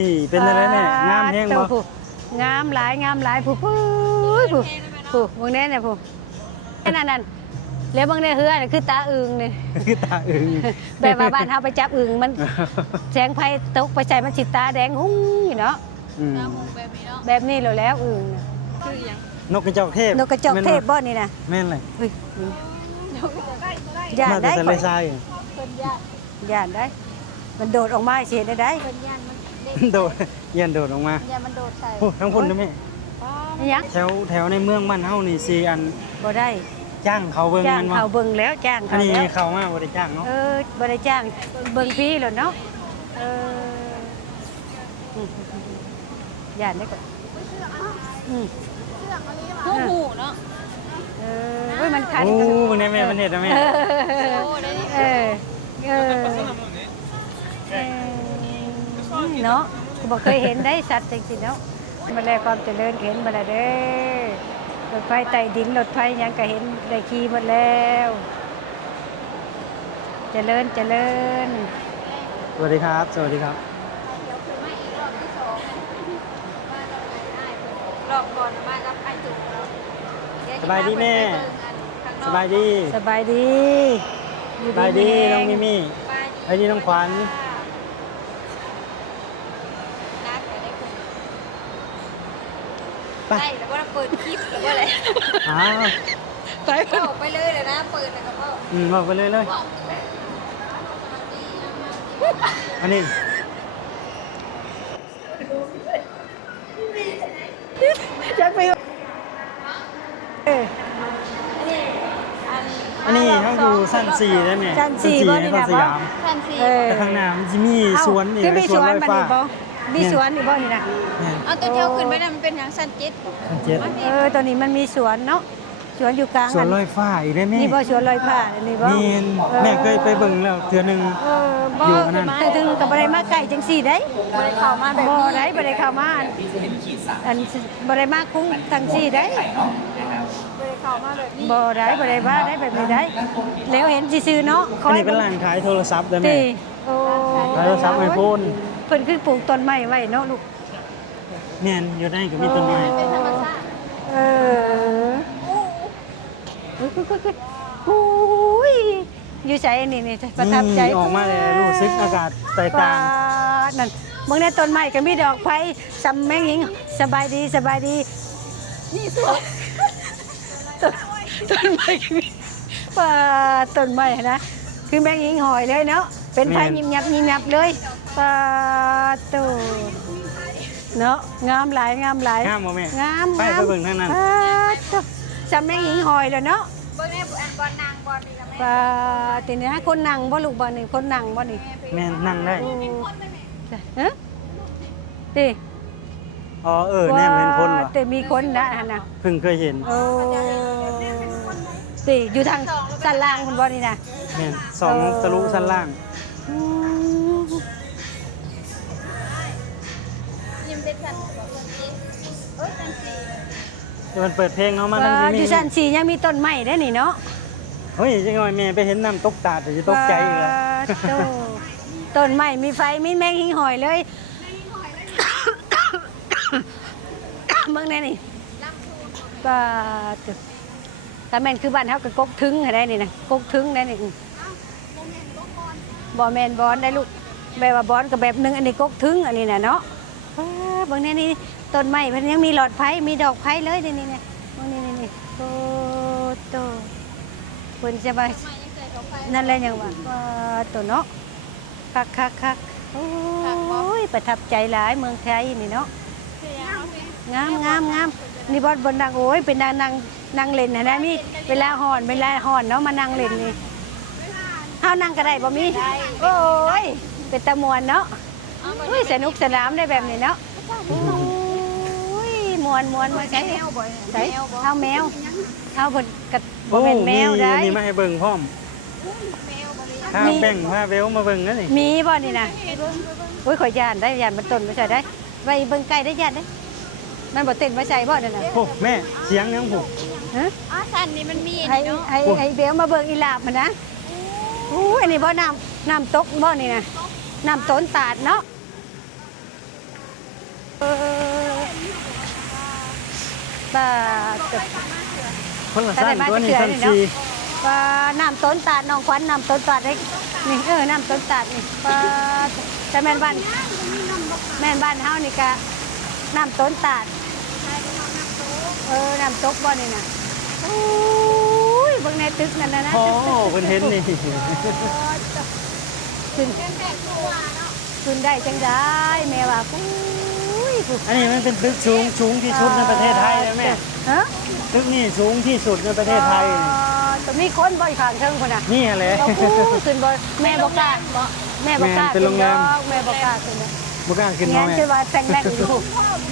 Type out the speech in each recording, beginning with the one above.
นี่เป็นอะไรแม่งามแห้งบ่งามหลายผู้ผู้เบิ่งแน่เนี่ยผู้นั่นแล้วเบิ่งในเฮือนี่คือตาอึงนี่ คือตาอึง แบบว่าบ้านเฮาไปจับอึงมันแสงไฟตกไปใส่มันสิตาแดงหุ้งอยู่เนาะแบบนี้แล้วอึงคือหยังนกกระจอกเทพนกกระจอกเทพบ่นี่นะแม่นเลยย่านได้ มาแต่ทะเลทราย ย่านได้มันโดดออกมาสิเฮ็ดได้ เพิ่นย่านมันเด็ก โดดเย็นโดดออกมา ย่านมันโดดใส่ โอ้ทั้งพุ่นนะแม่ ยัง แถวในเมืองบ้านเฮานี่สิอัน บ่ได้ จ้างเขาเบิ่ง จ้าง มันบ่ เขาเบิ่งแล้วจ้าง อัน เขา นี้ แล้ว เขามาบ่ได้จ้างเนาะ บ่ได้จ้างเบิ่งพี่แล้วเนาะย่านได้ก่อนหูเนาะเฮ้ยมันคัน โอ้มึงได้แม่มันเฮ็ดนะแม่ โอ้ได้ดิเนาะกูบ่เคยเห็นได้สัตว์จริงๆเนาะมาแล้วความเจริญเห็นมาแล้วเด้อรถไฟใต้ดินรถไฟหยังก็เห็นได้ขี่หมดแล้วเจริญสวัสดีครับสวัสดีครับ รอบก่อนมารับไอ้จุก สบายดีแม่สบายดี สบายดี สบายดีน้องมิมี่สบายดีน้องขวัญ นัดได้คุณ ไป ได้แล้วก็เปิดคลิปแล้วก็อะไร อ้าว ไปออกไปเลยเลยนะเปิดแล้วก็พ่อ บอกไปเลยอันนี้ จักไปอันนี้เขาอยู่สั้น4ได้ไหม ชั้น4บ่นี่นะ สยาม ท่านสิ แต่ข้างหน้ามันจะมีสวนนี่ คือมีสวน ไฟ มัน ฟ้า นี่บ่มีสวนนี่บ่นี่นะ เอาตัวเดียวขึ้นไปนะมันเป็นทางสั้นจิต ชั้นเจ็ด ตอนนี้มันมีสวนเนาะสวนอยู่กลาง สวนลอยฟ้าอีกได้ไหม นี่บ่สวนลอยผ้านี่บ่ นี่แม่เคยไปเบิ่งแล้วเทื่อหนึง บ่ อยู่อันนั้น แต่ถึงกับบ่ได้มาใกล้จังซี่ได้ บ่ได้เข้ามาแบบ บ่ นี้ ได้บ่ได้เข้ามาอันบ่ได้มาคุ้งทางซี่ได้ บ่ได้เข้ามาแบบนี้ บ่ได้บ่ได้ว่าได้แบบนี้ได้ แล้วเห็นซื่อๆเนาะ อันนี้เป็นร้านขายโทรศัพท์ได้ไหม ติโอ้ ขายโทรศัพท์ไอโฟน เพิ่นคือปลูกต้นไม้ไว้เนาะลูก เนี่ยอยู่ได้ก็มีต้นไม้ เป็นธรรมชาติ เอออุ้ยอยู่ไสนี่ประทับใจ ออกมาเลยรู้สึกอากาศแตกต่าง นั่นเบิ่งในต้นไม้ก็มีดอกไผ่ซำแมงหิงสบายดีนี่สวยต้นไม้ก็มีป่าต้นไม้นะคือแมงหิงหอยเลยเนาะเป็นไผ่ยิบยับเลยป่าตูเนาะงามหลาย งามบ่แม่ งาม ไปเบิ่งทางนั้น ป่าตูซำแมงหิงหอยแล้วเนาะ เบิ่งแม่อันบอลนางบอลนี่ละแม่ ป่าทีนี้คนนั่งบ่ลูกบ่นี่คนนั่งบ่นี่ แม่นั่งได้ ฮะติ อ๋อแน่เป็นคนเหรอ แต่มีคนนะหั่นน่ะ เพิ่งเคยเห็น โอ้ติอยู่ทางสันล่างคุณบ่นี่นะ แม่นสองทะลุชั้นล่าง อืม ยิ้มเป็นสันบอกสันจิเอ้ยสันจิ เดี๋ยวมันเปิดเพลงเนาะมาทาง อ ที่ ยู่ นี่ ชั้น4ยังมีต้นไม้ได้นี่เนาะ เฮ้ยจังหน่อยแม่ไปเห็นน้ำตกตาแต่จะตกใจอีกแล้ว โตต้นไม้มีไฟมีแมงหิงหอยเลยเบิ่งแน่นี่ก็ถ้าแม่นคือบ้านเฮาก็กกถึงให้ได้นี่นะกกถึงได้นี่บ่แม่นบอนได้ลูกแบบว่าบอนก็แบบนึงอันนี้กกถึงอันนี้น่ะเนาะเบิ่งแน่นี่ต้นไม้มันยังมีหลอดไฟมีดอกไฟเลยนี่นี่เนี่ยเบิ่งนี่โตเพิ่นจะมานั่นแหละยังว่าโตเนาะคักโอ้ยประทับใจหลายเมืองไทยนี่เนาะงามนี่บ่นั่งโอ้ยเป็นนั่งเล่นนะมีเวลาฮ้อนเนาะมานั่งเล่นนี่เฮานั่งก็ได้บ่มีโอ้ยเป็นตะมวนเนาะอุ้ยสนุกสนานได้แบบนี้เนาะอุ้ยมวนมาใส่เฮาแมวเฮาเพิ่นก็บ่แม่นแมวได้ มีมาให้เบิ่งพร้อมถ้าแบ่งผ้าเวลมาเบิ่งนั่นนี่ มีบ่นี่นะอุ้ยข่อยย่านมันต้นบ่ใช่ได้ไว้เบิ่งใกล้ได้ย่านได้มันบ่เต้นบ่ใช่บ่นั่นน่ะ โอ้แม่เสียงยังผูก ฮะ อ๋อสันนี่มันมี ให้ นี่เนาะ ให้เบลมาเบิ่งอีหลาบมันนะอู้อันนี้บ่น้ำตกบ่นี่นะน้ำต้นตาดเนาะ บ่า คนละสั้นตัวนี้สั้นสี ว่าน้ำต้นตาดน้องขวัญน้ำต้นตาดได้นี่น้ำต้นตาดนี่ว่าแต่แม่นบ้านเฮานี่ก็น้ำต้นตาดน้ำตกบ่นี่น่ะโอ้ยเบิ่งในตึกนั่นนะ โอ้เพิ่นเห็นนี่ ขึ้นได้จังได้แม่ว่าอุ้ย อันนี้มันเป็นตึกสูงที่สุดในประเทศไทยนะแม่ ฮะ ตึกนี่สูงที่สุดในประเทศไทย จะมีคนบ่อีกข้างเทิงพุ่นน่ะ นี่แหละ เราขึ้นบ่แม่บ่กล้าแม่บ่กล้า เป็นโรงแรม แม่บ่กล้าขึ้น บ่กล้าขึ้น งา เนาะ น แม่ คือว่าแต่งแรกอยู่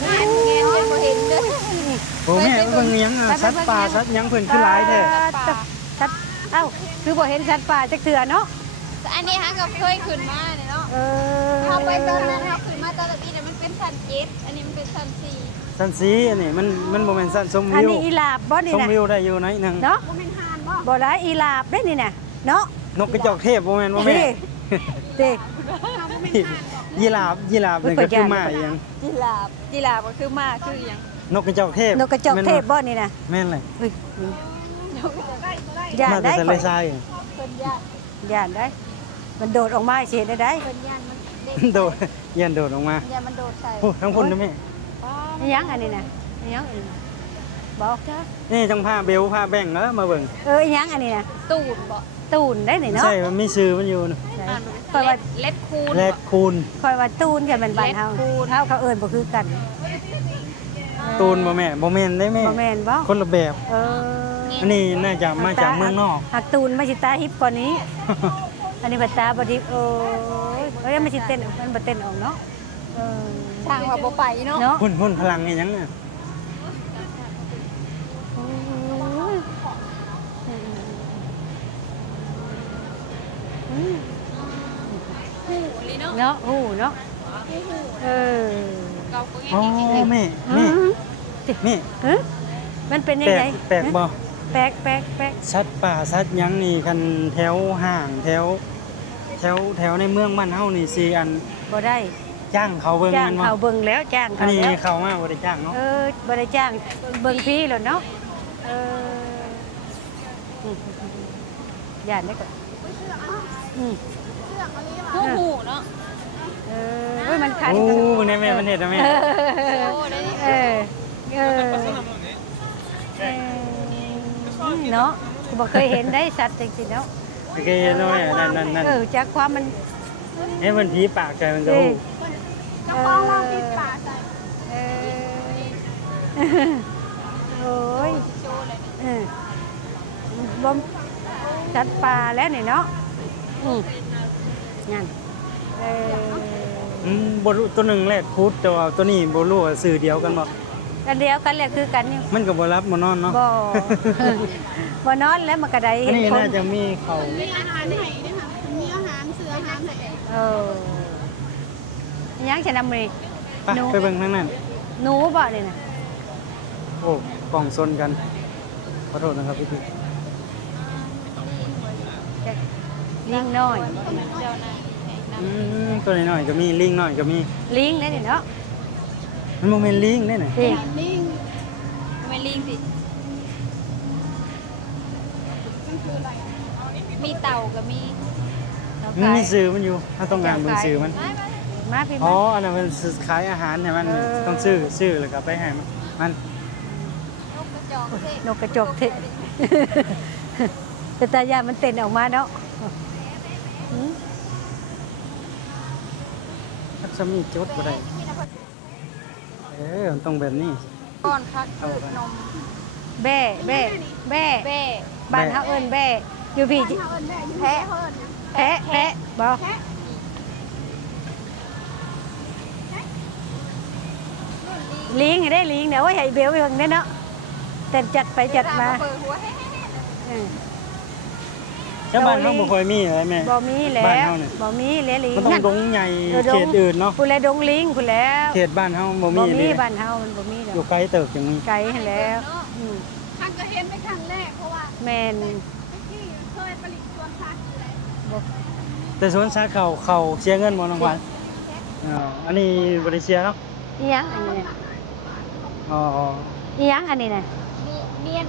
งานยังบ่เห็นเด้อ โอ้แม่เบิ่งหยังสัตว์ป่าสัตว์หยังเพิ่นคือหลายแท้ สัตว์เอ้าคือบ่เห็นสัตว์ป่าจักเทื่อเนาะ อันนี้ฮะก็เคยขึ้นมาเนี่ยเนาะ เออ เข้าไปตอนนั้นเขาขึ้นมาตอนนี้เนี่ยมันเป็นชั้น7อันนี้มันเป็นชั้น4 สันสีอันนี้มันบ่แม่นสันชม อัน วิว นี้อีลาบบ่นี่ ชม น่ะ วิวได้อยู่หน่อยหนึง เนาะบ่ได้อีลาบได้นี่น่ะเนาะ นกกระจอกเทพบ่แม่นบ่แม่ เด้ ยีราฟนี่ก็คือม้าอีหยัง จิลาบก็คือมาคือหยัง นกกระจอกเทพ นกกระจอกเทพบ่นี่น่ะ แม่นเลย เฮ้ยย่าน มาแต่ ได้ ทะเลทราย เพิ่นย่าน ย่านได้ มันโดดออกมาสิเฮ็ดได้ได้ เพิ่นย่านมันเด็ก โดดยันโดดออกมา ย่านมันโดดใส่ โอ้ทั้งพุ่นนะแม่ อีหยังอันนี้น่ะอีหยังอีกบอกจ้า นี่จังผ้าเบลผ้าแบ่งแล้วมาเบิ่ง อีหยังอันนี้น่ะ ตูดบ่ ตูนได้นี่เนาะ ใช่มันมีชื่อมันอยู่นะ คอยว่า เล็ดคูน แรดคูน คอยว่าตูนกันเป็นบ้านเฮาเขาเอิ้นบ่คือกัน ตูนบ่แม่บ่แม่นได้แม่ บ่แม่นบ่ คนละแบบ เออ อันนี้น่าจะมาจากเมืองนอก หักตูนมาสิตาฮิปกว่านี้ อันนี้บัตตาบ่ดิบโอ้ยเอ้ยมันสิเต้นมันบ่เต้นออกเนาะเออ ทางว่าบ่ไปเนาะ เนาะ หุ่นพลังอีหยังน่ะ โอ้ยอืม ฮู้ลีเนาะ เนาะฮู้เนาะเออ เก่าก็ อ๋อ ยัง แม่ อื แม่ ม แม่ มันเป็นยัง แปล ไง กแปลกบ่ แปลกแปลกแปลก สัตว์ป่าสัตว์หยังนี่คันแถวห่างแถวในเมืองบ้านเฮานี่สิอัน บ่ได้ จ้างเขาเบิ่ง จ้าง มันบ่ เขาเบิ่งแล้วจ้าง อัน เขา นี้ แล้ว เขามาบ่ได้จ้างเนาะ บ่ได้จ้างเบิ่งพี่แล้วเนาะย่านได้ก่อนอืม ฮู้เนาะ เฮ้ยมันคัน โอ้แม่แม่มันเฮ็ดนะแม่ โอ้ได้ เออเนาะกูบ่เคยเห็นได้สัตว์จริงๆเนาะ โอเคน้อยนั่น จากความมัน ให้มันผีปากใจมันก็ เอ ฮู้ กระป๋องเราติดปากใส่ เออโอ้ย โชว์เลย เออบ่สัตว์ป่าแล้วนี่เนาะนั่นบ่รู้ตัวหนึงแรกพูดแต่ว่าตัวนี้บ่รู้ว่าชื่อเดียวกันบ่ กันเดียวกันแหละคือกันอยู่ มันก็บ่รับบ่นอนเนาะ บ่ บ่นอนแล้วมันก็ได้ อั เห็ น น นี้ คน น่าจะมีเขา มีอาหารให้ด้วยค่ะมีอาหารเสืออาหารให้ เออยังฉันนำเลย ไปไปเบิ่งทางนั้น หนูบ่เลยนะ โอ้กล่องซนกันขอโทษนะครับพี่ ลิงน้อย เจ้านายให้นำ ตัวน้อยๆก็มีลิงน้อยก็มี ลิงได้นี่เนาะ มันบ่แม่นลิงเด้น่ะ ลิง ลิงไม่ลิงสิมีเต่าก็มี มันมีชื่อมันอยู่ถ้าต้องการเบิ่งชื่อมัน มาพี่ อ๋อ มา อันนั้นมันขายอาหารให้มัน เออ ต้องซื้อแล้วก็ไปให้มัน นกกระจอกเทศ นกกระจอกเทศ แต่ตายามันเต้นออกมาเนาะ ถ้าจะมีจดบ่ได้มันต้องแบบนี้ ก้อนคักคืนม แบ่แบ่แบ่ แบ่ บ้านเฮาเอิ้นแบ่อยู่พี่ แพะ แพะแพะบ่ลิงให้ได้ลิงเดี๋ยวไว้ให้เบลไปเบิ่งเด้อเนาะแต่จัดไปจัดมา เปิดหัว เออ ชาวบ้านเฮาบ่ค่อยมีอะไรแม่ บ่มีแล้ บ้าน ว เฮาเนี่ย บ่มีแล้วลิง มันต้องดงใหญ่เขตอื่นเนาะ ผู้แลดงลิงผู้แล้ว เขตบ้านเฮาบ่ บ่ มี มี เลย บ้านเฮามันบ่มีดอ อยู่ ก ไกลเติบจังมี ไกลหั้นแล้วอืม ครั้งก็เห็นเป็นครั้งแรกเพราะว่า แม่น ที่เคยผลิตสวนสัตว์อยู่แล้ว บ่ แต่สวนสัตว์เขาเสียเงินบ่น้องหวานอันนี้บ่ได้เสียเนาะ อีหยังอันนี้ อ๋อ อีหยังอันนี้น่ะ เนียน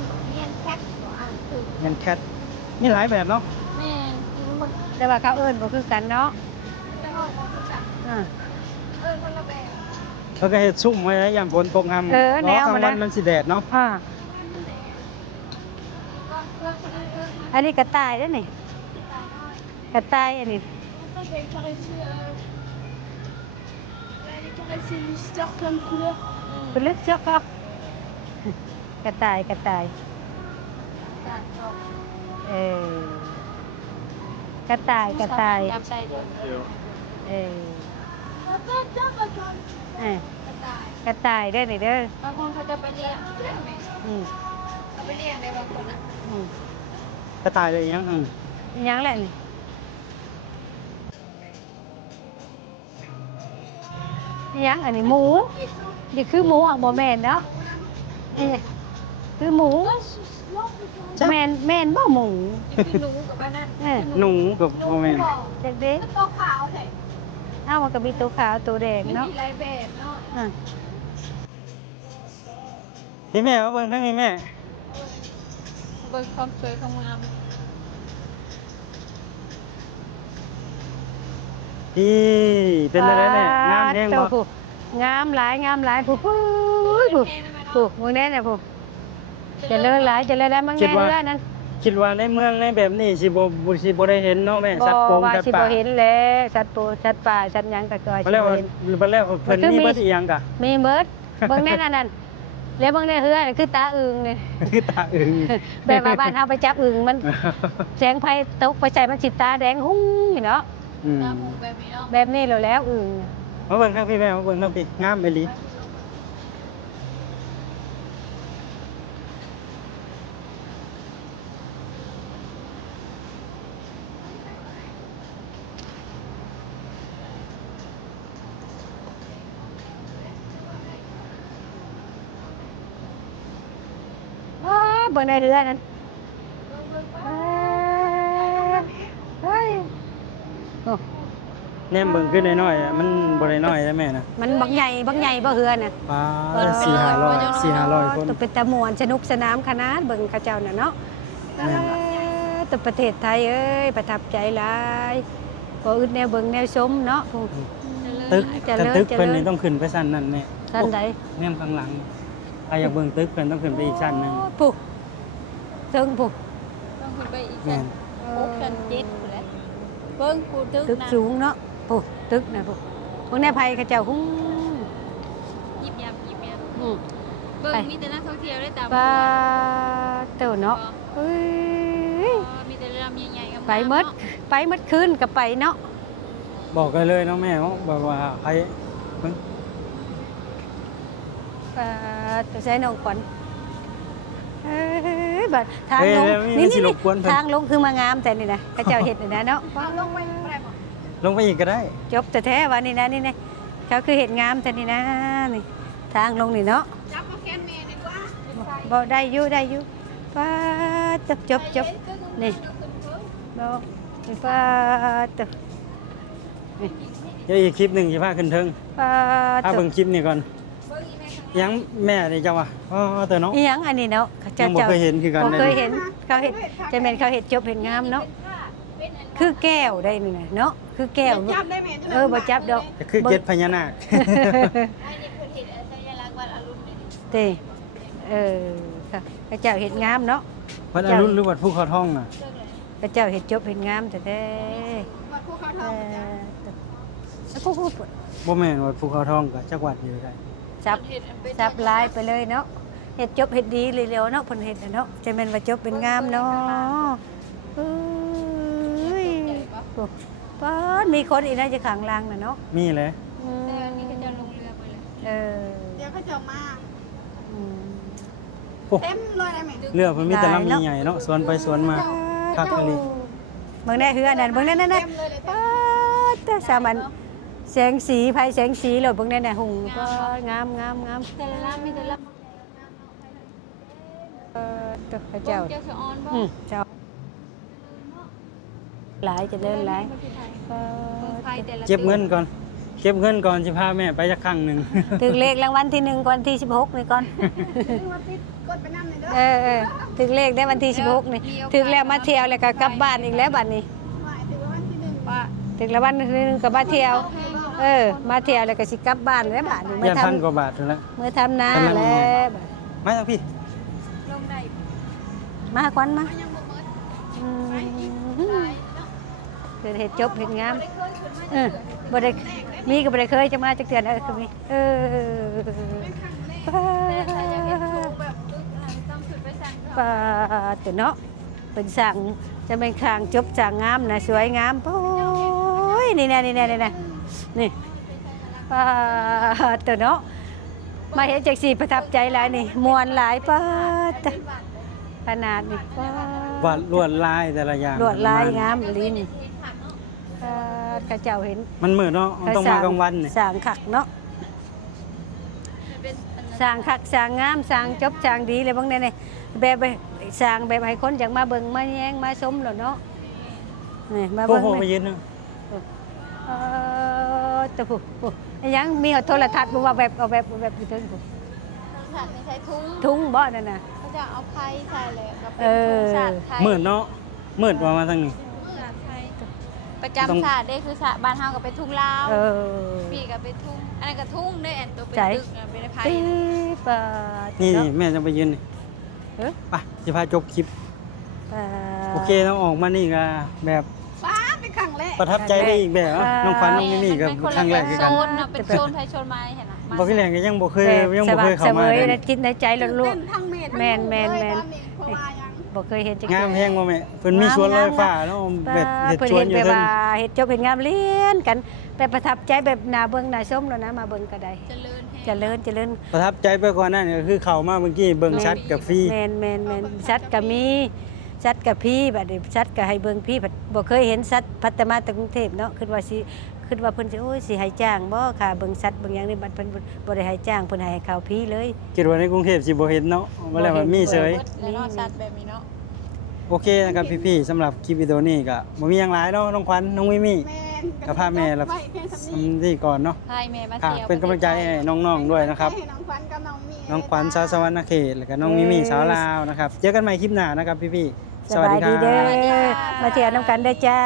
แพ็คอ่านถึง เงินแคทมีหลายแบบเนาะ แม่คน แต่ว่าเขาเอิ้นบ่คือกันเนาะ แต่ว่าคนรู้จัก อ่า คนละแบบ เขาก็เฮ็ดซุ่มไว้ยามฝนตกห้ำ เออแนว กลาง มัน วัน นะ มันสิแดดเนาะ อ่า ก็เพื่อนคนอื่น อันนี้กระต่ายเด้อนี่กระต่ายอันนี้ Ça j'ai caressé j'ai caressé l'histoire plein de couleurs เป็นเลือกเชือกก็กระต่ายกระต่ายเออกระต่ายกระต่าย จับใส่เดี๋ยว เออเออ กระต่ายเด้อนี่เด้อบ างคนเขาจะไปเลี้ยง อืม เขาไปเลี้ยงในบางคนอ่ะ อืม กระต่ายเลยยังอิหยังแหละนี่อิหยังอันนี้หมูนี่คือหมูอ่ะบ่แม่นเนาะนี่คือหมูแม่นบ่หมู คือหนูกับบ้านนั่น เออ หนูกับโมเมน เด็กเด็ก ตัวขาวเลย อ้าวมันก็มีตัวขาวตัวแดง มี เนาะ หลายแบบเนาะ อ่ะ พี่แม่มาเบิ่งทั้งนี้แม่ เบิ่งความสวยของงาม พี่เป็นอะไรเนี่ยงามแห้งบ่ ผู้งามหลายงามหลายผู้ผู้ผู้มึงแน่น่ะผู้เจะเลิศหลายเจะเลิศแล้วมึงแน่เรื่องนั้น คิดว่าในเมืองในแบบนี้สิบ่ได้เห็นเนาะแม่ บ่ สัตว์โกง ว่า สัต สิ ว์ป่า บ่เห็นแล้วสัตว์ปูสัตว์ป่าสัตว์หยังก็ก็ มา สิ แล้ว บ่เห็น มาแล้วเพิ่นมีบ่สิหยังกะ มีเบิดเบิ่งแน่นั่นแล้วเบิ่งแน่เฮือคือตาอึ่งนี่ คือตาอึ้ง แบบว่าบ้านเฮาไปจับอึ่งมันแสงไฟตกไปใส่มันสิตาแดงหุ้งนี่เนาะ อืม หน้าหมูแบบนี้เนาะ แบบนี้แล้วอึ่ง มาเบิ่งทั้งพี่แม่มาเบิ่งทั้งพี่งามอีหลีว้าเบิ่งในเรือนั่นเฮ้ยโอ้ แนมเบิ่งขึ้นน้อยๆอะมันบ่ได้น้อยนะแม่นะ มันบักใหญ่บ่เฮือน่ะ ป้า400-500 คน ตัวเป็นตะมวนสนุกสนานขนาดเบิ่งเขาเจ้าน่ะเนาะตัวประเทศไทยเอ้ยประทับใจหลายก็อึดแนวเบิ่งแนวชมเนาะผู้ ตึก เจ แต่ ริญ ตึก เจริญ เพิ่นนี่ต้องขึ้นไปชั้นนั้นแม่ ชั้นใด แนมข้างหลังถ้าอยากเบิ่งตึกเพิ่นต้องขึ้นไปอีกชั้นหนึง ผู้ถึงผู้ ต้องขึ้นไปอีก แม่ ชั้น น หกชั้นเจ็ดอยู่แล้วเบิ่งปูตึก ตึก นะ สูงเนาะผู้ตึกน่ะผู้เบิ่งในภัยเขาเจ้าหุ้ง ยิบยับยิบยับ อืม เบิ่ง ไป มีแต่นักท่องเที่ยวได้ตาม ปลาเต่าเนาะเอ้ย มีแต่เรือใหญ่ๆงามๆ ไปหมดคืนก็ไปเนาะ บอกกันเลยเนาะแม่เนาะบอกว่าใครเพิ่น ปลาตัวใช้น้องขวัญเอ้ยบัดทางลง นี่สิรบกวนเพิ่น ทางลงคือมางามแต่นี่นะเขาเจ้าเฮ็ดนี่นะเนาะ ลงไปได้บ่ ลงไปอีกก็ได้ จบแต่แท้ๆว่านี่นะนี่นะเขาคือเฮ็ดงามแต่นี่นะนี่ทางลงนี่เนาะ จับมาแค้นแม่ดีกว่า บ่ได้อยู่ปลาจบนี่บ่นี่ปลาตบนี่ เดี๋ยวอีกคลิปหนึงสิพาขึ้นเทิง ปลา ถ้า ตบ เบิ่งคลิปนี้ก่อนยังแม่นี่เจ้าว่ะอ๋อแต่เนาะ อีหยังอันนี้เนาะเขา ยังบ่เคยเห็นคือกัน บ่ เลย เคยเห็นเขาเห็นจะเป็นเขาเห็นจบเห็นงามเนาะคือแก้วได้นี่นะเนาะคือแก้ว จับได้ไหม บ่จับดอก ก็คือเกตพญานาค อันนี้เพิ่นเห็นสัญลักษณ์วันอรุณนี่ เต้ค่ะพระเจ้าเห็นงามเนาะ วัดอรุณหรือวัดภูเขาทองน่ะ พระเจ้าเห็นจบเห็นงามแต่แท้ วัดภูเขาทองจ้ะ แล้วผู้ บ่แม่นวัดภูเขาทองก็จักวัดอยู่ได้ จับ เห็นอันเป็น จับลายไปเลยเนาะเห็ดจบเห็ดดีเร็วๆเนาะเพิ่นเห็ดน่ะเนาะจะแม่นว่าจบเป็นงามเนาะเอ้ยโอ้ป้านมีคนอีกนะจะขังลางน่ะเนาะ มีเลย อืม แต่อันนี้ก็จะลงเรือไปเลย เออ เดี๋ยวเขาจะมา อืม โอ้ เต็มเลยได้ไหม เรือเพิ่นมีแต่ลำใหญ่ๆเนาะสวนไปสวนมาคักอีหลี เบิ่งได้เฮือนั่นเบิ่งนั่นนั่นป้าแต่สามันแสงสีไผแสงสีโลดเบิ่งนั่นน่ะหุ่งป้างาม แต่ละร้านมีแต่ละ ตัวพระเจ้า เจ้าสะออนบ่ เจ้าหลายจะเดินหลาย เก็บเงินก่อน เก็บเงินก่อนสิพาแม่ไปจักครั้งหนึง ถึงเลขรางวัลที่1ก่อนที่16นี่ก่อน กดไปนำเลยเด้อ เออถึงเลขได้วันที่16นี่ถึงแล้วมาเที่ยวแล้วก็กลับบ้านอีกแล้วบัดนี้ หมายถึงว่าวันที่1ว่า ถึงแล้ววันที่1ก็มาเที่ยว มาเที่ยวแล้วก็สิกลับบ้านแล้วบัดนี้ ย่านพันกว่าบาทนั่นแหละ เมื่อทำนา ำลัง แล้วบัด มาทางพี่ ลงได้ มาควันมา ยังบ่หมด อืมเกิดเหตุจบเหตุงาม ได้เคยขึ้นมา เออบ่ได้มีก็บ่ได้เคยจะมาจักเทื่อคือมีแต่ถ้าอยากเห็นครูแบบต้องขึ้นไปสั่ง ปาตัวเนาะเป็นสั่งจะเป็นข้างจบสั่งงามนะสวยงามโอ้ยนี่แน่นี่ปาตัวเนาะมาเห็นจักสีประทับใจหลายนี่มวนหลายปาดขนาดนี่ปาว าดลวดลายแต่ละอย่าง ลวดลายงามลิ้นกระเจ้าเห็น มันมืดเนาะมันต้องมากลางวันนี่ สร้างคักเนาะสร้างคักสร้างงามสร้างจบสร้างดีเลยบางแน่ๆแบบสร้างแบบให้คนอยากมาเบิ่งมาแยงมาชมแล้วเนาะนี่มา โอ้ เบิ่ง โห ไหม ไปยืนเนาะ ตะผู้ยังมีโทรทัศน์บ่ว่าแบบเอาแบบอยู่เทิงผู้ สัตว์ไม่ใช้ทุ่ง ทุ่งบ่นั่นน่ะ เขาจะเอาไผ่ใส่เลยก็เป็น เออ ทุ่งศาสตร์ไทย มืดเนาะมืดประมาณทางนี้ ศาสตร์ไทยประจำศาสตร์ได้คือศาสตร์บ้านเฮาก็เป็นทุ่งลาว เออ ปีก็เป็นทุ่งอันนั้นก็ทุ่งได้แอนตัวเป็น ใจ ตึกอะเป็นไผ่ ตีปา นี่ เาะ แม่จะไปยืนนี่ เอ้อ ไปสิพาจบคลิป ปา โอเคต้องออกมานี่ก็แบบ ฟ้าเป็นครั้งแรก ประทับใจได้อีกแบบอะน้องขวัญน้องมิมี่ก็ มันเป็น ครั้งแรก โซ คือกัน นเนาะเป็นโซนไผ่โซนไม้เห็นไหม บอกพี่แหลงก็ยังบ่เคย แบบ ยังบ่เคยเข้ามา สะ เล วย ย นะจิตในใจลวก ทั้งเมตร แม่น เพราะว่ายัง ๆบ่เคยเห็นจัก งามแฮงบ่แม่เพิ่นมีสวนลอยฟ้าเนาะแบบเฮ็ด เพิ่น สวน เห็น อยู่ แบบ เทิง ว่าเฮ็ดจบเห็นงามเลี้ยนกันแบบประทับใจแบบน่าเบิ่งน่าชมแล้วนะมาเบิ่งก็ได้ เจริญแฮง เจริญ ประทับใจไปก่อนหนั่นก็คือเข้ามาเมื่อกี้เบิ่งชัดกับฟรี แม่นชัดก็มีชัดกับพี่บัดนี้ชัดก็ให้เบิ่งพี่บัดบ่เคยเห็นชัดพัฒนาจากกรุงเทพเนาะคิดว่าเพิ่นสิโอ้ยสิให้จ้างบ่ค่ะเบิ่งชัดเบิ่งหยังนี่บัดเพิ่นบ่ได้ให้จ้างเพิ่นให้เข้าพี่เลย คิดว่าในกรุงเทพสิบ่เห็นเนาะว่าแล้วมันมีเฉย แล้วเนาะสัตว์แบบนี้เนาะ โอเคนะครับพี่ๆสำหรับคลิปวิดีโอนี้ก็บ่มีหยังหลายเนาะน้องขวัญน้องมิมี่ แม่น กับพาแม่ละ ไว้เพียงสำ ทำ นี้ นี่ก่อนเนาะ ให้แม่มา ค่ะ เที่ยว เป็นกำลังใจให้น้องๆด้วยนะครับ ให้น้องขวัญกับน้องมี น้องขวัญสาวสวรรณเขตแล้วก็น้องมิมี่สาวลาวนะครับเจอกันใหม่คลิปหน้านะครับพี่ๆ สบายดีเด้อมาเที่ยวนํกันเด้อจ้า